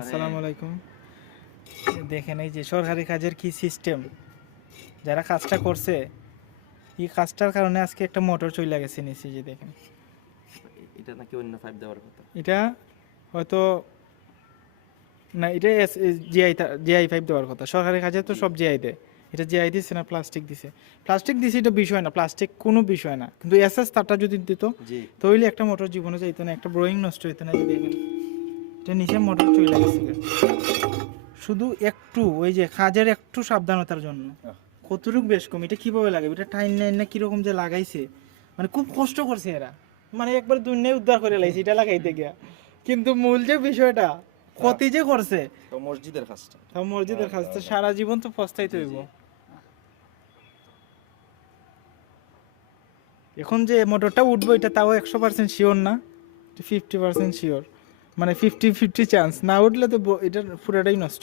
আসসালামু আলাইকুম। দেখেন এই যে সরকারি কাজের কি সিস্টেম, যারা কাজটা করছে এই কাজটার কারণে আজকে একটা মোটর চলে গেছে নিচে। যে দেখেন এটা নাকি অন্য পাইপ দেওয়ার কথা। এটা হয়তো না, এটা জিআই পাইপ দেওয়ার কথা। সরকারি কাজে তো সব জিআই দেয়, এটা জিআই দিছে না প্লাস্টিক দিছে। প্লাস্টিক দিছে এটা বিষয় না, প্লাস্টিক কোনো বিষয় না, কিন্তু এসএস তারটা যদি দিত জি তাহলে একটা মোটর জীবনে যাইতো না, একটা ব্রোয়িং নষ্ট হইতো না। যে দেখেন এটা নিচে মোটর চলে গেছে শুধু একটু ওই যে কাজের একটু সাবধানতার জন্য। কতটুক বেশ কম, এটা কিভাবে লাগাবে, এটা টাইম লাইন না কিরকম যে লাগাইছে, মানে খুব কষ্ট করছে এরা, মানে একবার দুনিয়া উদ্ধার করে লাইছে এটা লাগাইতে গিয়া। কিন্তু মূল যে বিষয়টা ক্ষতি যে করছে, তো মসজিদের কাজটা তাও মসজিদের কাজ তো সারা জীবন তো পস্তাইতে হইব। এখন যে মোটরটা উঠবো এটা তাও 100% শিওর না, 50% শিওর, মানে 50-50 চান্স। না উঠলে তো এটা পুরোটাই নষ্ট।